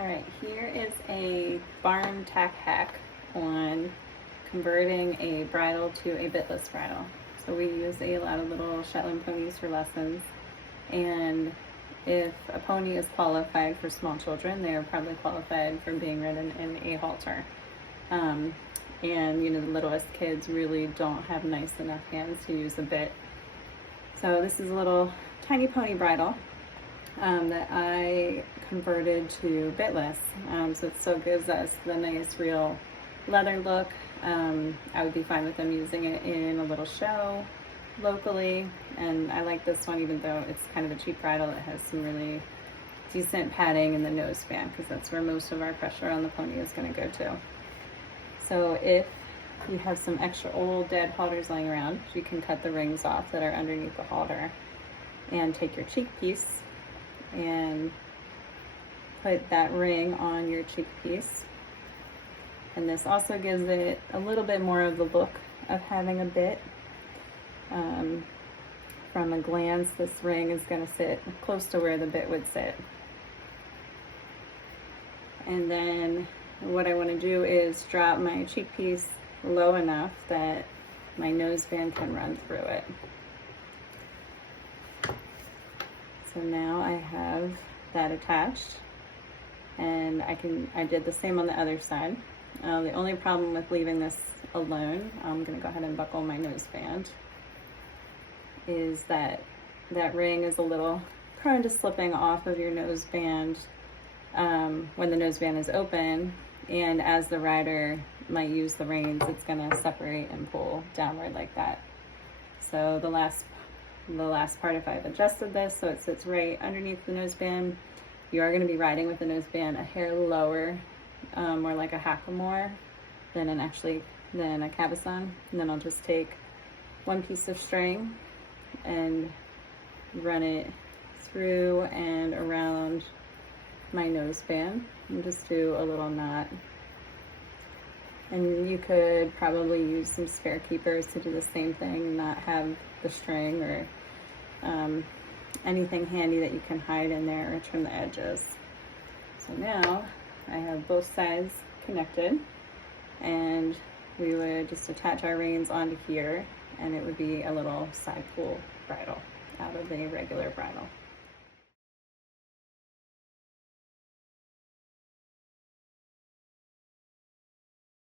Alright, here is a barn tack hack on converting a bridle to a bitless bridle. So we use a lot of little Shetland ponies for lessons, and if a pony is qualified for small children, they are probably qualified for being ridden in a halter. And you know, the littlest kids really don't have nice enough hands to use a bit. So this is a little tiny pony bridle that I converted to bitless, so it still gives us the nice real leather look. I would be fine with them using it in a little show locally, and I like this one even though it's kind of a cheap bridle. It has some really decent padding in the noseband because that's where most of our pressure on the pony is going to go to. So if you have some extra old dead halters lying around, you can cut the rings off that are underneath the halter and take your cheek piece and put that ring on your cheek piece. And this also gives it a little bit more of the look of having a bit. From a glance, this ring is going to sit close to where the bit would sit. And then what I want to do is drop my cheek piece low enough that my noseband can run through it. So now I have that attached, and I did the same on the other side. The only problem with leaving this alone, I'm going to go ahead and buckle my noseband, is that that ring is a little prone to slipping off of your noseband when the noseband is open, and as the rider might use the reins, it's going to separate and pull downward like that. So the last part, if I've adjusted this so it sits right underneath the noseband, you are going to be riding with the noseband a hair lower, more like a hackamore than a cabesson. And then I'll just take one piece of string and run it through and around my noseband and just do a little knot. And you could probably use some spare keepers to do the same thing and not have the string or anything handy that you can hide in there or trim the edges. So now I have both sides connected, and we would just attach our reins onto here, and it would be a little side pull bridle out of a regular bridle.